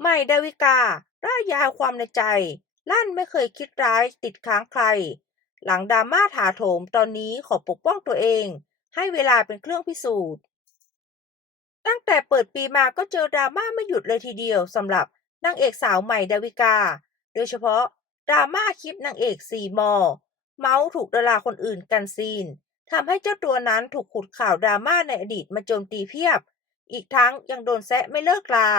ใหม่ดาวิการ่ายยาวความในใจ ลั่นไม่เคยคิดร้ายติดค้างใคร หลังดราม่าถาโถมตอนนี้ขอปกป้องตัวเอง ให้เวลาเป็นเครื่องพิสูจน์ ตั้งแต่เปิดปีมาก็เจอดราม่าไม่หยุดเลยทีเดียวสำหรับนางเอกสาวใหม่ดาวิกา โดยเฉพาะดราม่าคลิปนางเอกซีมอ เมาส์ถูกดาราคนอื่นกันซีนทำให้เจ้าตัวนั้นถูกขุดข่าวดราม่าในอดีตมาโจมตีเพียบ อีกทั้งยังโดนแซะไม่เลิกลา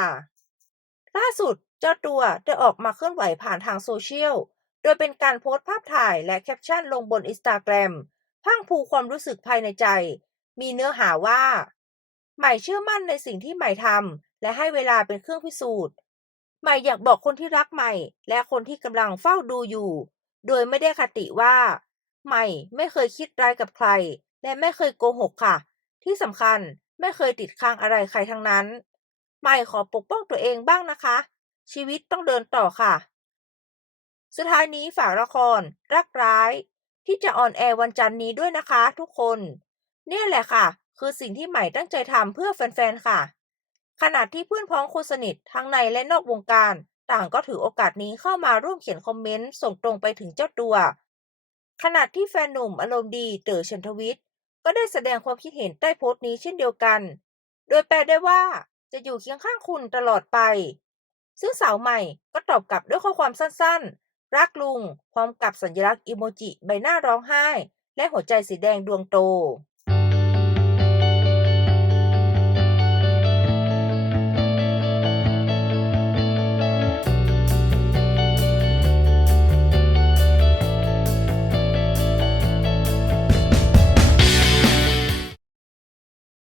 ล่าสุดเจ้าตัวได้ออกมาเคลื่อนไหวผ่านทางโซเชียล โดยเป็นการโพสต์ภาพถ่ายและแคปชั่นลงบนอินสตาแกรมพังพูความรู้สึกภายในใจ มีเนื้อหาว่า ใหม่เชื่อมั่นในสิ่งที่ใหม่ทำและให้เวลาเป็นเครื่องพิสูจน์ ใหม่อยากบอกคนที่รักใหม่ และคนที่กำลังเฝ้าดูอยู่ โดยไม่ได้คติว่า ใหม่ไม่เคยคิดร้ายกับใคร และไม่เคยโกหกค่ะ ที่สำคัญไม่เคยติดค้างอะไรใครทั้งนั้น ใหม่ขอปกป้องตัวเองบ้างนะคะ ชีวิตต้องเดินต่อค่ะ สุดท้ายนี้ฝากละคร รักร้าย ที่จะออนแอร์วันจันทร์นี้ด้วยนะคะทุกคน เนี่ยแหละค่ะ คือสิ่งที่ใหม่ตั้งใจทำเพื่อแฟนๆค่ะ ขณะที่เพื่อนพ้องคนสนิททั้งในและนอกวงการ ต่างก็ถือโอกาสนี้เข้ามาร่วมเขียนคอมเมนต์ส่งตรงไปถึงเจ้าตัว ขณะที่แฟนหนุ่มอารมณ์ดีเต๋อชนทวิทย์ก็ได้แสดงความคิดเห็นใต้โพสต์นี้เช่นเดียวกัน โดยแปลได้ว่า จะอยู่เคียงข้างคุณตลอดไป ซึ่งสาวใหม่ก็ตอบกลับด้วยข้อความสั้นๆ รักลุงพร้อมกับสัญลักษณ์อิโมจิใบหน้าร้องไห้ และหัวใจสีแดงดวงโต